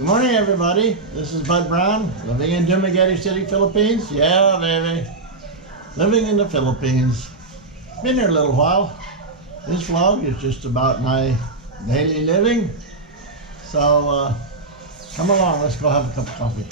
Good morning, everybody. This is Bud Brown, living in Dumaguete City, Philippines. Yeah, baby. Living in the Philippines. Been here a little while. This vlog is just about my daily living. So, come along. Let's go have a cup of coffee.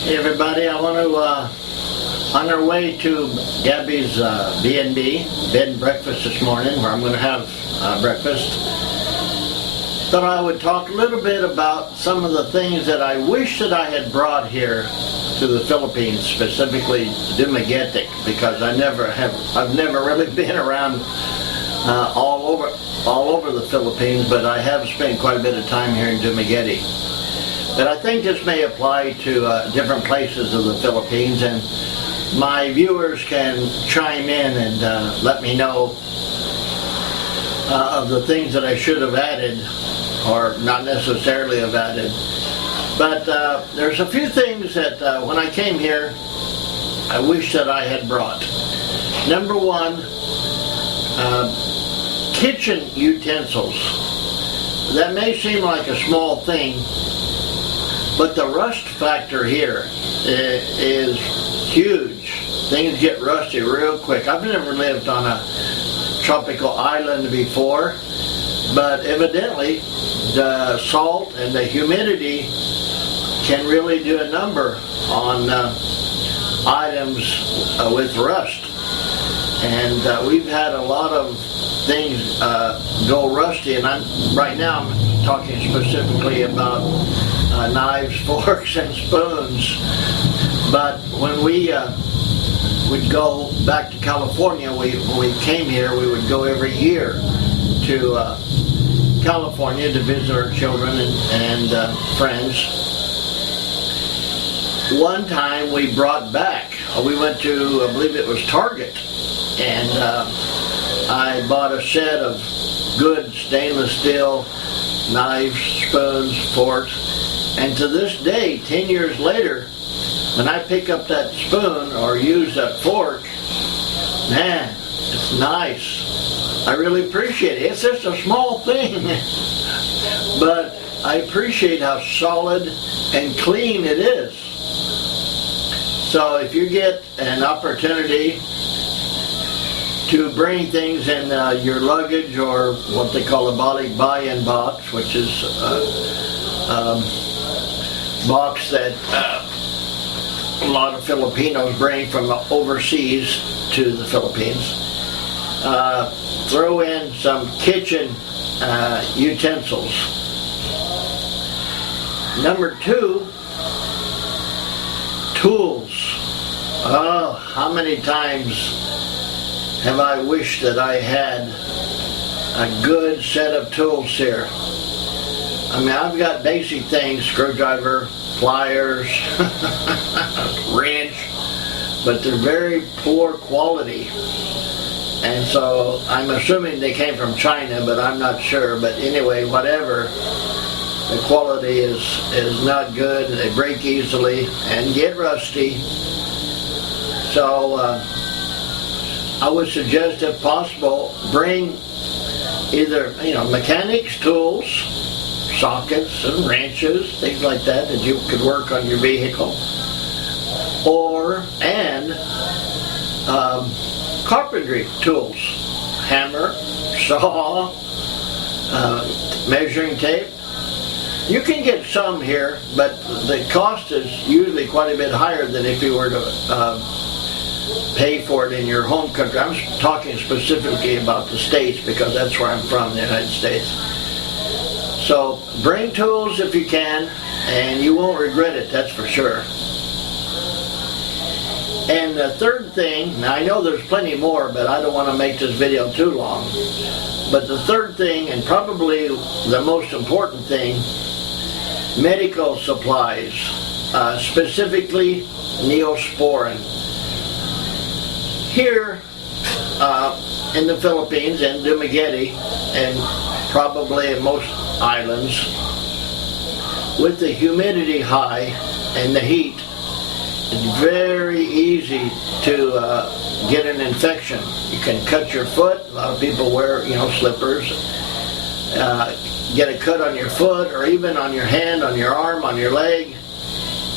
Hey everybody, I want to, on our way to Gabby's B&B, bed and breakfast this morning, where I'm going to have breakfast, thought I would talk a little bit about some of the things that I wish that I had brought here to the Philippines, specifically Dumaguete, because I've never really been around all over the Philippines, but I have spent quite a bit of time here in Dumaguete. But I think this may apply to different places of the Philippines, and my viewers can chime in and let me know of the things that I should have added, or not necessarily have added. But there's a few things that when I came here, I wish that I had brought. Number one, kitchen utensils. That may seem like a small thing, but the rust factor here is huge. Things get rusty real quick. I've never lived on a tropical island before, but evidently the salt and the humidity can really do a number on items with rust. And we've had a lot of things go rusty, and right now I'm talking specifically about knives, forks, and spoons. But when we would go back to California, when we came here, we would go every year to California to visit our children and friends. One time we brought back, we went to, I believe it was Target, and I bought a set of good stainless steel knives, spoons, forks. And to this day, 10 years later, when I pick up that spoon or use that fork, man, it's nice. I really appreciate it. It's just a small thing, but I appreciate how solid and clean it is. So if you get an opportunity to bring things in your luggage, or what they call a buy-in box, which is box that a lot of Filipinos bring from overseas to the Philippines. Throw in some kitchen utensils. Number two, tools. Oh, how many times have I wished that I had a good set of tools here. I mean, I've got basic things, screwdriver, pliers, wrench, but they're very poor quality. And so I'm assuming they came from China, but I'm not sure. But anyway, whatever, the quality is not good. They break easily and get rusty. So I would suggest, if possible, bring either, mechanics tools, sockets and wrenches, things like that you could work on your vehicle, and carpentry tools, hammer, saw, measuring tape, You can get some here, but the cost is usually quite a bit higher than if you were to pay for it in your home country. I'm talking specifically about the States because that's where I'm from, the United States. So bring tools if you can, and you won't regret it, that's for sure. And the third thing, now I know there's plenty more, but I don't want to make this video too long. But the third thing, and probably the most important thing, medical supplies, specifically Neosporin. Here in the Philippines and Dumaguete, and probably in most islands, with the humidity high and the heat, it's very easy to get an infection. You can cut your foot. A lot of people wear, slippers. Get a cut on your foot, or even on your hand, on your arm, on your leg.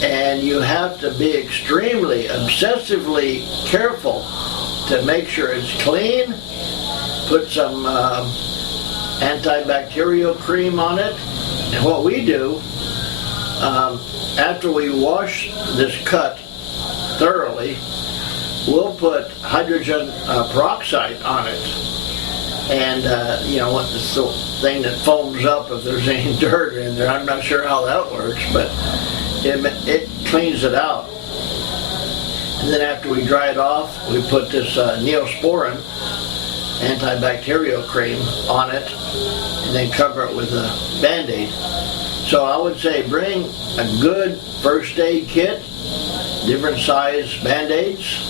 And you have to be extremely, obsessively careful to make sure it's clean. Put some antibacterial cream on it. And what we do, after we wash this cut thoroughly, we'll put hydrogen peroxide on it. And, it's the thing that foams up if there's any dirt in there. I'm not sure how that works, but it cleans it out. And then after we dry it off, we put this Neosporin antibacterial cream on it, and then cover it with a Band-Aid. So I would say bring a good first aid kit, different size Band-Aids,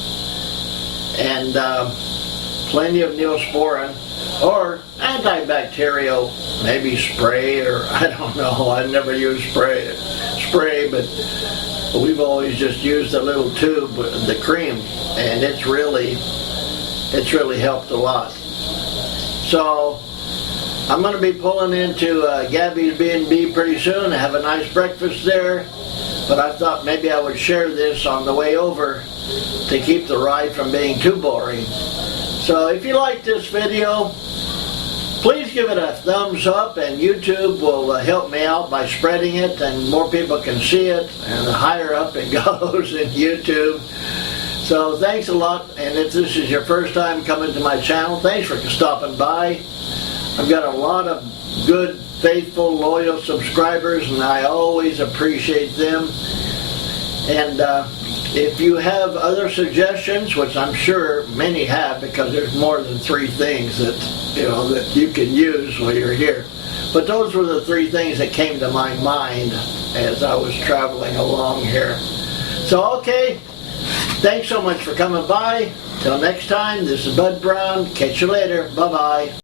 and plenty of Neosporin, or antibacterial, maybe spray, or I don't know, I've never used spray, but we've always just used a little tube with the cream, and it's really helped a lot. So I'm going to be pulling into Gabby's B&B pretty soon. I have a nice breakfast there, but I thought maybe I would share this on the way over to keep the ride from being too boring. So if you like this video, please give it a thumbs up, and YouTube will help me out by spreading it, and more people can see it, and the higher up it goes in YouTube. So thanks a lot, and if this is your first time coming to my channel, thanks for stopping by. I've got a lot of good, faithful, loyal subscribers, and I always appreciate them. And if you have other suggestions, which I'm sure many have, because there's more than 3 things that you can use while you're here. But those were the 3 things that came to my mind as I was traveling along here. So, okay, thanks so much for coming by. Till next time, this is Bud Brown. Catch you later. Bye-bye.